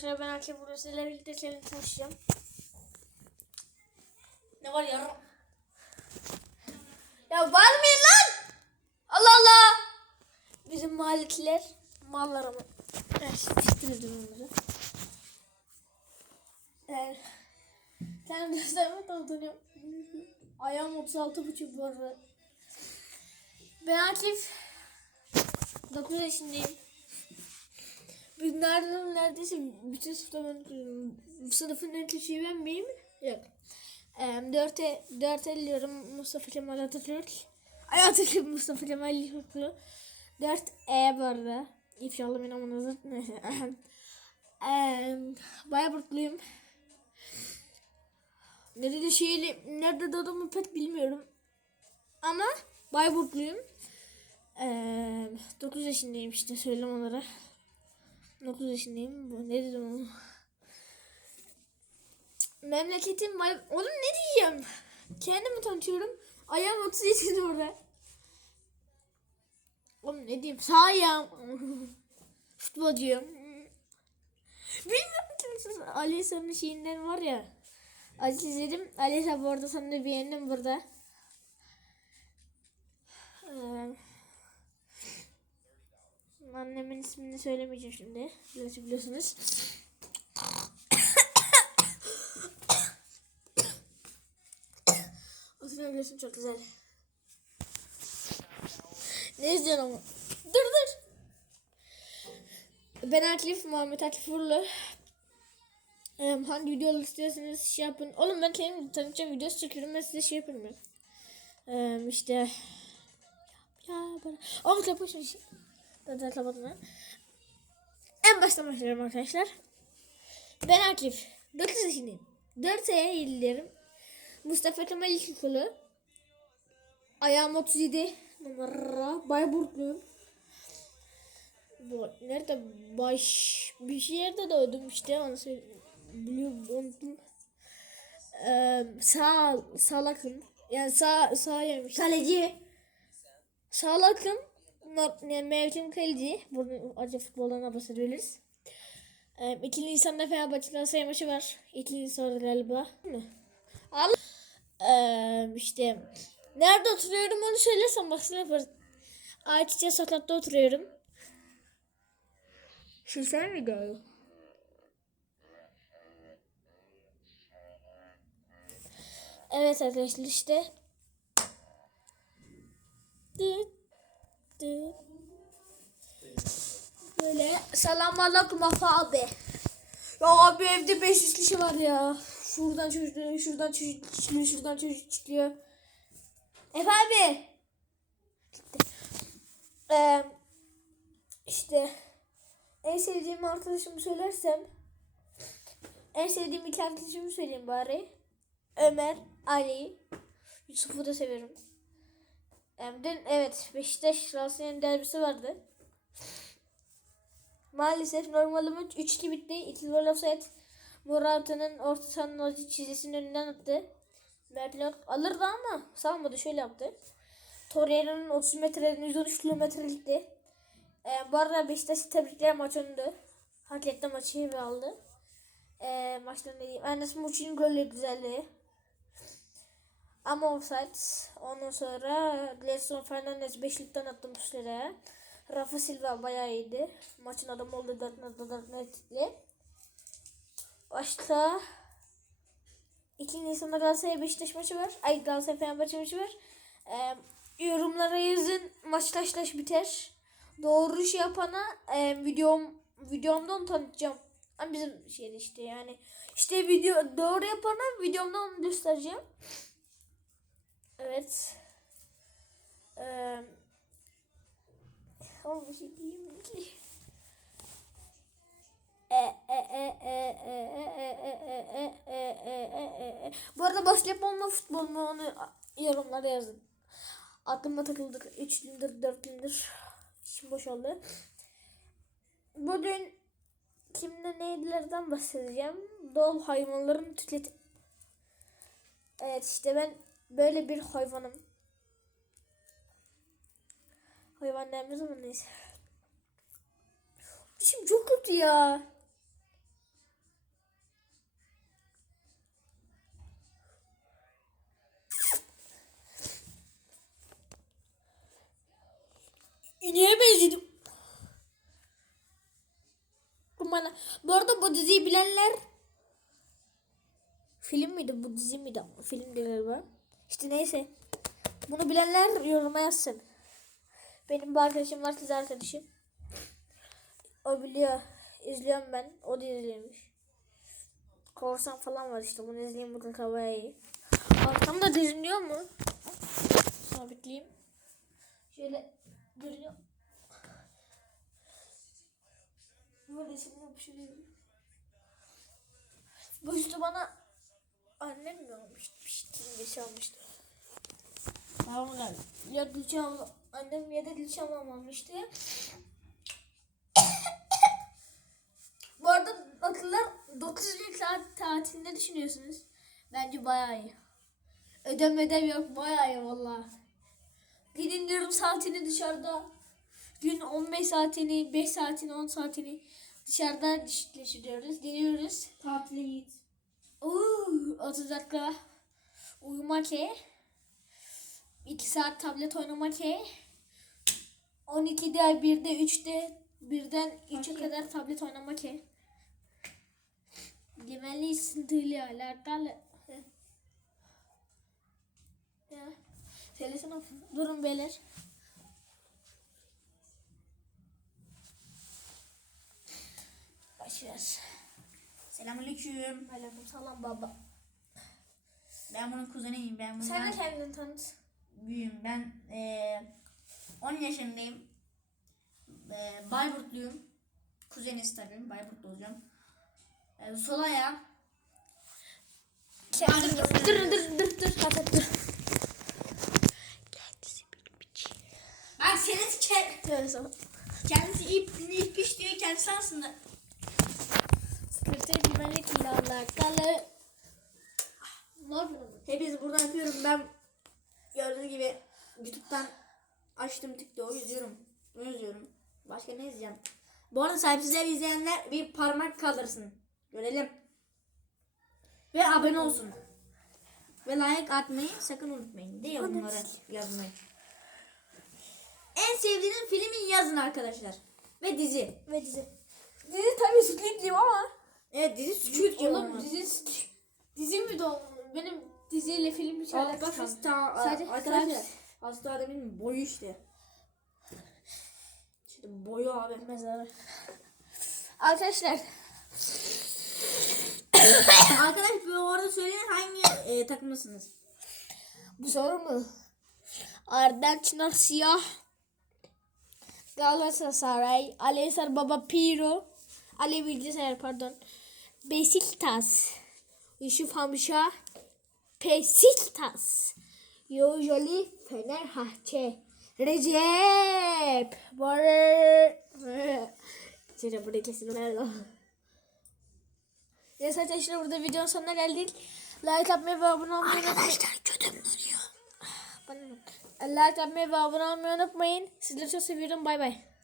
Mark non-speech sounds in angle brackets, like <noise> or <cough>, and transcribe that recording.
Şöyle ben Akif burası ile birlikte seninle tanışacağım. Ne var ya? Ya var mıyım lan? Allah Allah! Bizim mahallekiler mallar ama. Evet, siktirdim onları. Evet. Sen gösterme tanıtınıyorum. Ayağım 36 buçuk bu arada. Ben Akif. 9 yaşındayım. Biz nereden neredeyse bütün sınıfta ben sınıfın en küçüğü ben miyim? Yok. Ee, dörte, dört elliyorum Mustafa Kemal Atatürk. Ay Atatürk Mustafa Kemal İlkokulu. Dört E bu arada. İnşallah benim onu ee, Bayburtluyum. Nerede şeyli, nerede doğduğumu pek bilmiyorum. Ama Bayburtluyum. Ee, 9 yaşındayım işte söylem olarak. 9 yaşındayım. Bu ne dedim onu? Memleketim Bay... Oğlum ne diyeceğim? Kendimi tanıtıyorum. Ayağım 37 orada. Oğlum ne diyeyim? Sağ ayağım. <laughs> Futbolcuyum. Bilmiyorum ki siz Ali Sarı'nın şeyinden var ya. Aziz izledim. Ali Sarı bu arada beğendim burada. Ee, Annemin ismini söylemeyeceğim şimdi. Biliyorsunuz. biliyorsunuz. Oturabiliyorsun çok güzel. Ne izliyorsun ama? Dur dur. Ben Atlif Muhammed Atlif Urlu. Ee, hangi videolar istiyorsanız şey yapın. Oğlum ben kendim tanıtacağım videosu çekiyorum. Ben size şey yaparım ya. Ee, işte. Ya bana. Oğlum kapışın. Ben ben. En baştan başlıyorum arkadaşlar. Ben Akif. 9 yaşındayım. 4 aya yıllarım. Mustafa Kemal İlkokulu. Ayağım 37 numara. Bayburtluyum. Bu nerede baş bir şey yerde doğdum işte onu söyleyeyim. Biliyorum unuttum. Ee, sağ salakım. Yani sağ sağ yemiş. Kaleci. Salakım. Mevkim kaleci. Bunu acı futboldan bahsedebiliriz. Ee, 2 Nisan'da Fenerbahçe Galatasaray maçı var. 2 Nisan'da galiba. Değil mi? Al. Ee, işte nerede oturuyorum onu söylersem bak sana yaparız. Ayçiçeği sokakta oturuyorum. Şu sen mi galiba? Evet arkadaşlar işte. Dıt, dıt. Böyle selam aleyküm Afa abi. Ya abi evde 500 kişi var ya. Şuradan çocuk şuradan çocuk çıkıyor, şuradan çocuk çıkıyor. Efe abi. Gitti. Ee, işte en sevdiğim arkadaşımı söylersem en sevdiğim iki arkadaşımı söyleyeyim bari. Ömer, Ali, Yusuf'u da severim. Hem dün evet Beşiktaş Galatasaray'ın derbisi vardı. Maalesef normal maç 3-2 bitti. İki gol offside. Murat'ın orta sahanın çizgisinin önünden attı. Merlot alırdı ama salmadı şöyle yaptı. Torreira'nın 30 metreden 113 kilometrelikti. Ee, bu arada Beşiktaş tebrikler maç önünde. Hak etti maçı ve aldı. Ee, maçtan ne diyeyim. Enes Muçi'nin golleri güzeldi. Ama offside. Ondan sonra Gleison Fernandez beşlikten attı Muslera'ya. Rafa Silva bayağı iyiydi. Maçın adamı oldu 4.4 netlikle. Başka 2 Nisan'da Galatasaray Beşiktaş maçı var. Ay Galatasaray Fenerbahçe maçı var. Ee, yorumlara yazın. Maç taş taş biter. Doğru şey yapana e, videom videomdan tanıtacağım. Ama bizim şeyde işte yani işte video doğru yapana videomda onu göstereceğim. Evet. Ee, ama bir şey diyeyim ki. Bu arada basketbol mu futbol mu onu yorumlara yazın. Aklıma takıldık. Üç gündür, dört gündür. İçim boşaldı. Bugün kimde neydilerden bahsedeceğim. Doğal hayvanların tüket... Evet işte ben Böyle bir hayvanım. Hayvan denmez ama neyse. Şimdi çok kötü ya. İneğe benzedim. Bana. Bu arada bu diziyi bilenler film miydi bu dizi miydi film değil galiba. İşte neyse. Bunu bilenler yoruma yazsın. Benim bir arkadaşım var kız arkadaşım. O biliyor. İzliyorum ben. O da izliyormuş. Korsan falan var işte. Bunu izleyeyim mutlaka bayağı iyi. Arkamda diziliyor mu? Sabitleyeyim. Şöyle görüyor. Böyle şimdi bir şey. Bu üstü bana annem mi almıştı? Bir şey şey almıştı. Tamam. Ya Gülçin abla, annem ya da Gülçin ablam almıştı. <coughs> Bu arada akıllar 9 gün saat tatilinde düşünüyorsunuz. Bence bayağı iyi. Ödem ödev yok bayağı iyi valla. Gidin diyorum saatini dışarıda. Gün 15 saatini, 5 saatini, 10 saatini dışarıda geçiriyoruz. Geliyoruz. Tatile git. Oo, 30 dakika uyumak e. 2 saat tablet oynamak e. 12'de, 1'de, 3'te, 1'den 3'e Okey. kadar tablet oynamak e. Güvenli sıkıntıyla alakalı. Ya. Söylesene. Durun beyler. Başlıyoruz. Selamünaleyküm. Aleyküm selam baba. Ben bunun kuzeniyim. Ben bunun Sen de kendini tanıt. büyüğüm. Ben eee 10 yaşındayım. Eee Bayburtluyum. Kuzeniz tabii. Bayburtlu olacağım. Eee sol ayağım. Dur dur dur dur dur. Hadi dur. Ben seni sikerim. Söyle sana. Kendisi ip, ip piş diyor kendisi aslında. Ne yapıyorsun? Hepinizi buradan öpüyorum. Ben gördüğünüz gibi YouTube'dan açtım TikTok'u izliyorum. Ne izliyorum? Başka ne izleyeceğim? Bu arada sahipsizler izleyenler bir parmak kaldırsın. Görelim. Ve abone olsun. Ve like atmayı sakın unutmayın. Değil bunları yazmayı. En sevdiğiniz filmi yazın arkadaşlar. Ve dizi. Ve dizi. Dizi tabii Squid ama. Evet dizi Game. Oğlum dizi dizi mi olmalı? Benim diziyle film hiç Aa, alakası bak yok. hasta Sadece- arkadaşlar. sadece- Hasta Adem'in boyu işte. İşte boyu abi. Mezarı. Arkadaşlar Arkadaş bu arada söyleyin hangi e, takımlısınız? bu soru mu? Arden Çınar Siyah. Galatasaray. Aleysar Baba Piro. Alev Bilgisayar pardon. Besiktas. Yusuf Hamşa. Besiktas. Yojoli Fenerbahçe. Recep. Barır. Şimdi burada kesin nerede? Neyse arkadaşlar burada videonun sonuna geldik. Like atmayı ve abone olmayı Arkadaşlar kötüm ne? Like atmayı ve abone olmayı unutmayın. Sizleri çok seviyorum. Bay bay.